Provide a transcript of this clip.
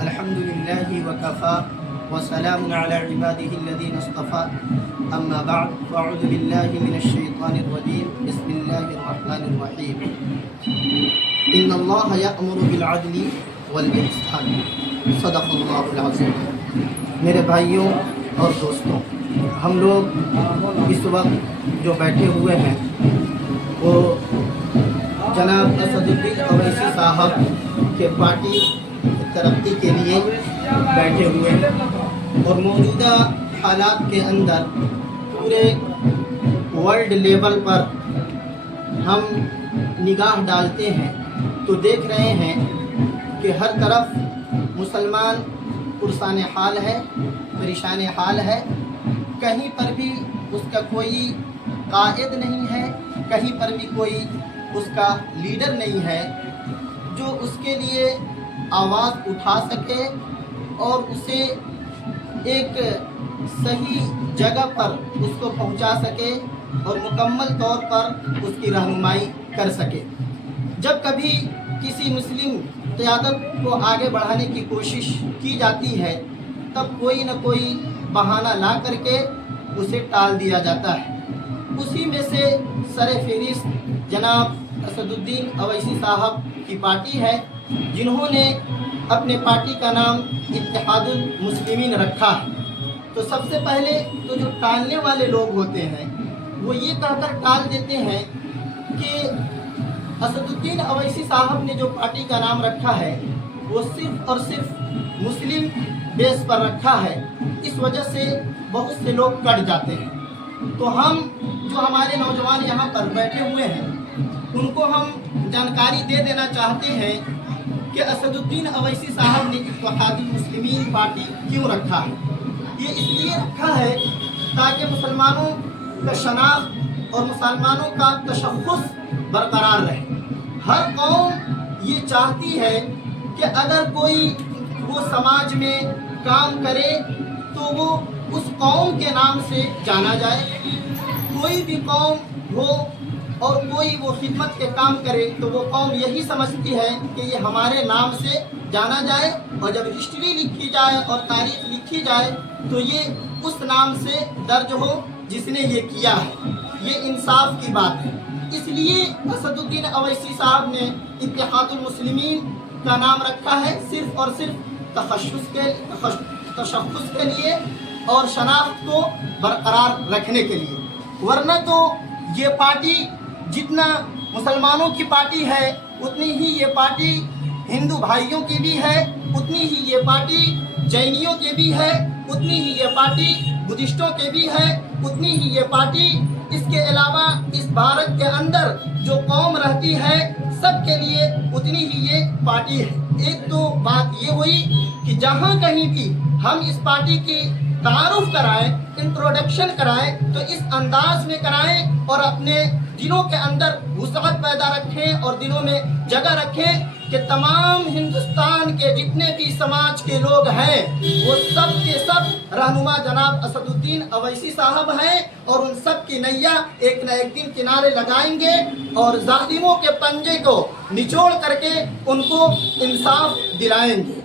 الحمدللہ وکفا وسلام علی عباده الذین اصطفى اما بعد فاعوذ باللہ من الشیطان الرجیم بسم اللہ الرحمن الرحیم ان اللہ یأمر بالعدل والاحسان صدق اللہ العظیم۔ میرے بھائیوں اور دوستوں، ہم لوگ اس وقت جو بیٹھے ہوئے ہیں وہ جناب اسد الدین اویسی صاحب کے پارٹی ترقی کے لیے بیٹھے ہوئے ہیں، اور موجودہ حالات کے اندر پورے ورلڈ لیول پر ہم نگاہ ڈالتے ہیں تو دیکھ رہے ہیں کہ ہر طرف مسلمان پرسان حال ہے، پریشان حال ہے۔ کہیں پر بھی اس کا کوئی قائد نہیں ہے، کہیں پر بھی کوئی اس کا لیڈر نہیں ہے جو اس کے لیے آواز اٹھا سکے اور اسے ایک صحیح جگہ پر اس کو پہنچا سکے اور مکمل طور پر اس کی رہنمائی کر سکے۔ جب کبھی کسی مسلم قیادت کو آگے بڑھانے کی کوشش کی جاتی ہے تب کوئی نہ کوئی بہانہ لا کر کے اسے ٹال دیا جاتا ہے۔ اسی میں سے سر فہرست جناب اسد الدین اویسی صاحب کی پارٹی ہے، جنہوں نے اپنے پارٹی کا نام اتحاد المسلمین رکھا ہے۔ تو سب سے پہلے تو جو ٹالنے والے لوگ ہوتے ہیں وہ یہ کہہ کر ٹال دیتے ہیں کہ اسد الدین اویسی صاحب نے جو پارٹی کا نام رکھا ہے وہ صرف اور صرف مسلم بیس پر رکھا ہے، اس وجہ سے بہت سے لوگ کٹ جاتے ہیں۔ تو ہم جو ہمارے نوجوان یہاں پر بیٹھے ہوئے ہیں ان کو ہم جانکاری دے دینا چاہتے ہیں کہ اسد الدین اویسی صاحب نے اتحاد المسلمین پارٹی کیوں رکھا ہے۔ یہ اس لیے رکھا ہے تاکہ مسلمانوں کا شناخت اور مسلمانوں کا تشخص برقرار رہے۔ ہر قوم یہ چاہتی ہے کہ اگر کوئی وہ سماج میں کام کرے تو وہ اس قوم کے نام سے جانا جائے۔ کوئی بھی قوم ہو اور کوئی وہ خدمت کے کام کرے تو وہ قوم یہی سمجھتی ہے کہ یہ ہمارے نام سے جانا جائے، اور جب ہسٹری لکھی جائے اور تاریخ لکھی جائے تو یہ اس نام سے درج ہو جس نے یہ کیا ہے۔ یہ انصاف کی بات ہے۔ اس لیے اسد الدین اویسی صاحب نے اتحاد المسلمین کا نام رکھا ہے صرف اور صرف تشخص کے لیے اور شناخت کو برقرار رکھنے کے لیے، ورنہ تو یہ پارٹی جتنا مسلمانوں کی پارٹی ہے اتنی ہی یہ پارٹی ہندو بھائیوں کی بھی ہے، اتنی ہی یہ پارٹی جینیوں کی بھی ہے، اتنی ہی یہ پارٹی بدھسٹوں کے بھی ہے، اتنی ہی یہ پارٹی اس کے علاوہ اس بھارت کے اندر جو قوم رہتی ہے سب کے لیے اتنی ہی یہ پارٹی ہے۔ ایک تو بات یہ ہوئی کہ جہاں کہیں بھی ہم اس پارٹی کی تعارف کرائیں، انٹروڈکشن کرائیں تو اس انداز میں کرائیں اور اپنے دلوں کے اندر وسعت پیدا رکھیں اور دلوں میں جگہ رکھیں کہ تمام ہندوستان کے جتنے بھی سماج کے لوگ ہیں وہ سب کے سب رہنما جناب اسد الدین اویسی صاحب ہیں، اور ان سب کی نیا ایک نہ ایک دن کنارے لگائیں گے اور ظالموں کے پنجے کو نچوڑ کر کے ان کو انصاف دلائیں گے۔